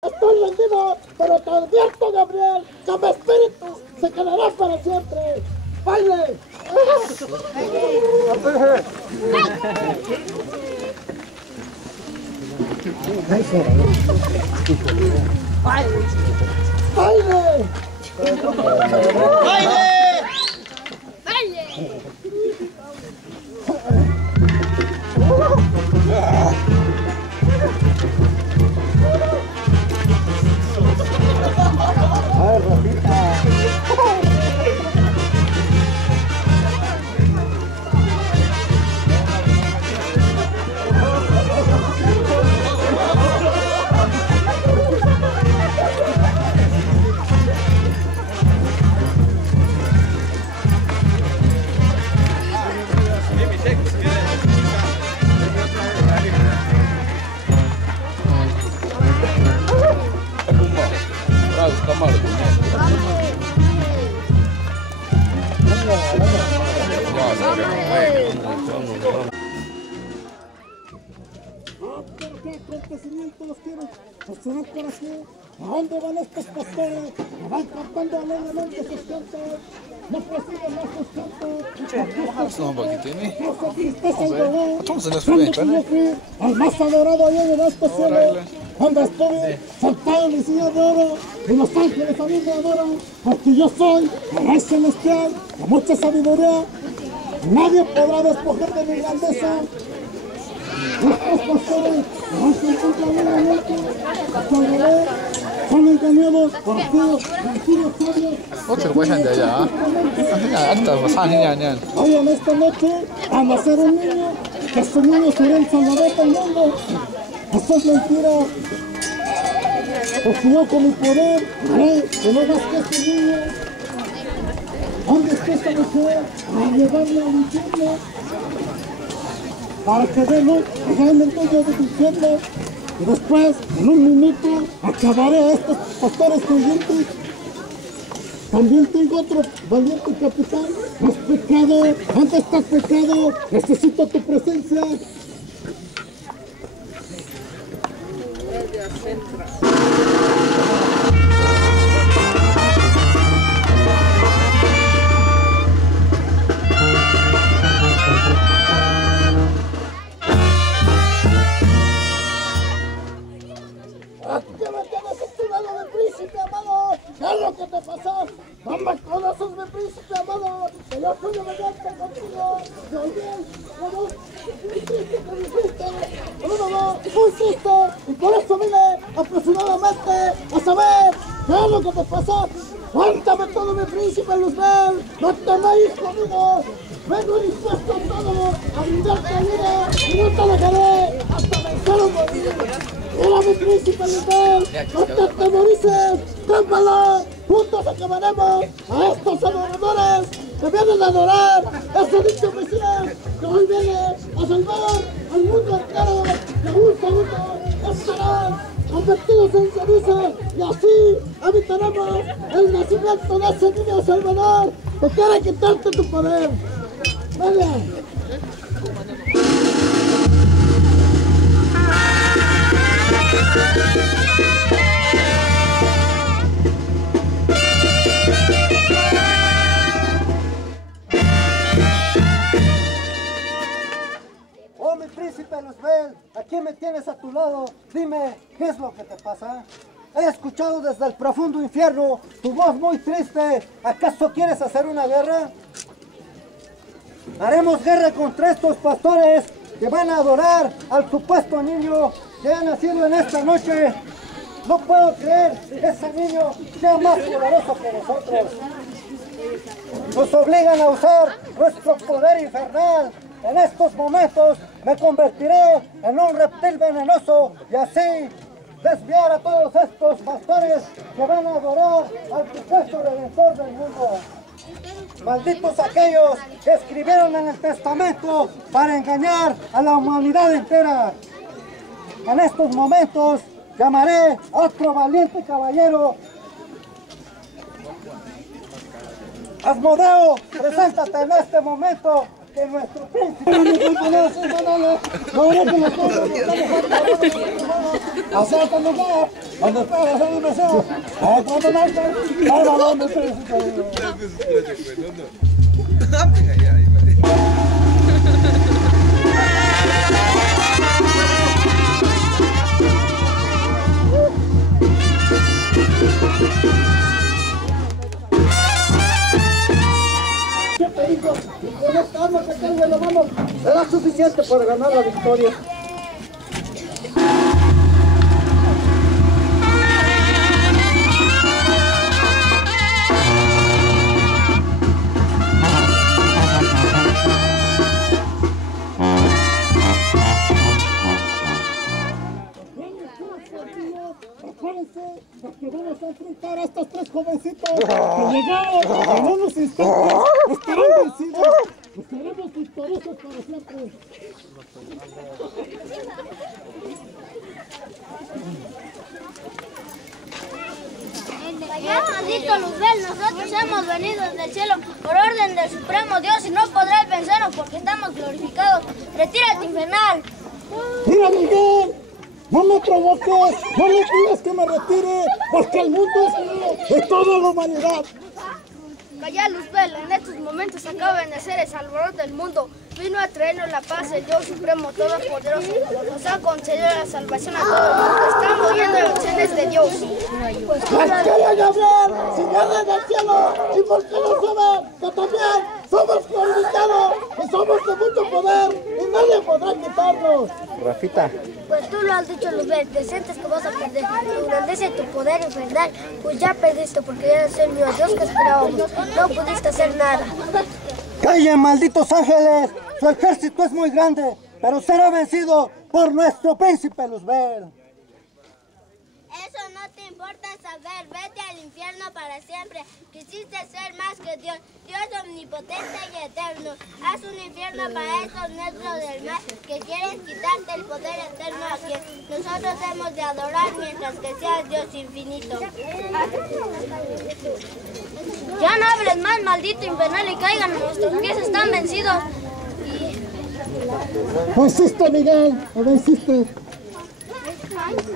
Estoy rendido, pero te advierto, Gabriel, que mi espíritu se quedará para siempre. ¡Baile! ¡Baile! ¡Baile! Ay, Rafita. ¿Qué acontecimientos quieren? Suceder por aquí. ¿A dónde van estos pastores? Me van cantando alegremente sus cantos. No persiguen más sus cantos. Snart bak in i. Tristeza y dolor. Thomsen är Donde sprängd, yo fui, al más adorado allá en este cielo. Donde estuve sentado en mi silla de oro. Y los ángeles a mí me adoran. Porque yo soy el Rey Celestial de mucha sabiduría. Nadie podrá despojar de mi grandeza. Estos pastores no se encuentran nuevamente. Son engañados por aquellos antiguos sabios. Otro güey de allá. Hasta pasan genial. Hoy en esta noche va a nacer un niño, que este niño será el salvador del mundo. Esto es mentira. Porque yo con mi poder haré que no más que este niño. ¿Dónde está esta mujer? A llevarle al infierno. Para que dé luz allá en el medio del infierno. Y después, en un minuto, acabaré a estos pastores creyentes. También tengo otro valiente capitán. ¿Has pecado? ¿Dónde estás, pecado? Necesito tu presencia. ¿Qué me tienes a tu lado, mi príncipe amado? ¿Qué es lo que te pasó? No me conoces, mi príncipe amado, que yo soy obediente contigo. ¿Me oyes? ¿Cómo? Muy triste que me hiciste. No, muy triste. Y por eso vine apresuradamente a saber qué es lo que te pasó. Cuéntame todo, mi príncipe Luzbel. No temáis conmigo. Vengo dispuesto a todo, a brindarte vida y no te dejaré hasta vencer o morir. ¡Mira, mi príncipe Luzbel! ¡No te atemorices! ¡Ten valor! ¡Juntos acabaremos a estos adoradores que vienen a adorar ese dicho Mesías que hoy viene a salvar al mundo entero! ¡Que un segundo estarán convertidos en ceniza y así evitaremos el nacimiento de ese niño salvador que quiere quitarte tu poder! ¡Venga! Oh, mi príncipe Luzbel, aquí me tienes a tu lado. Dime, ¿qué es lo que te pasa? He escuchado desde el profundo infierno tu voz muy triste. ¿Acaso quieres hacer una guerra? Haremos guerra contra estos pastores que van a adorar al supuesto niño que ha nacido en esta noche. No puedo creer que ese niño sea más poderoso que nosotros. Nos obligan a usar nuestro poder infernal. En estos momentos me convertiré en un reptil venenoso y así desviar a todos estos pastores que van a adorar al supuesto redentor del mundo. Malditos aquellos que escribieron en el testamento para engañar a la humanidad entera. En estos momentos llamaré a otro valiente caballero. Asmodeo, preséntate en este momento. Que nuestro príncipe Acerca el lugar donde espera hacer inversión. Cuando nazca, el balón del príncipe. Con esta arma que tengo en la mano será suficiente para ganar la victoria. Prepárense, porque vamos a enfrentar a estos tres jovencitos que llegaron en unos instantes. Estarán vencidos, estaremos victoriosos para siempre. Ya, maldito Luzbel, nosotros hemos venido del cielo por orden del Supremo Dios y no podrás vencernos porque estamos glorificados. Retírate, infernal. Mira, Miguel, no me provoques, no me pidas que me retire, porque el mundo es mío, de toda la humanidad. Calla, Luzbel, en estos momentos acaba de nacer el Salvador del mundo. Vino a traernos la paz, el Dios Supremo Todopoderoso. Nos ha concedido la salvación a todo el mundo. Estamos viendo las opciones de Dios. ¡Cascaya, Gabriel! ¡Si viene del cielo! ¿Y por qué no saben que también somos glorificados y somos de mucho poder y nadie podrá quitarnos? Rafita. Pues tú lo has dicho, Luzbel, te sientes que vas a perder. Engrandece tu poder infernal, pues ya perdiste porque ya eres el mío Dios que esperábamos. No pudiste hacer nada. ¡Callen, malditos ángeles! Su ejército es muy grande, pero será vencido por nuestro príncipe Luzbel. Eso no te importa saber, vete al infierno para siempre. Quisiste ser más que Dios, Dios omnipotente y eterno. Haz un infierno para esos netos del mal que quieren quitarte el poder eterno a quien nosotros hemos de adorar mientras que seas Dios infinito. Ya no hables más, maldito infernal, y caigan, nuestros pies están vencidos. ¿Lo hiciste, Miguel? ¿O no hiciste?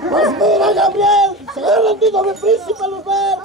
Pues mira, Gabriel, se ha rendido mi príncipe Luzbel.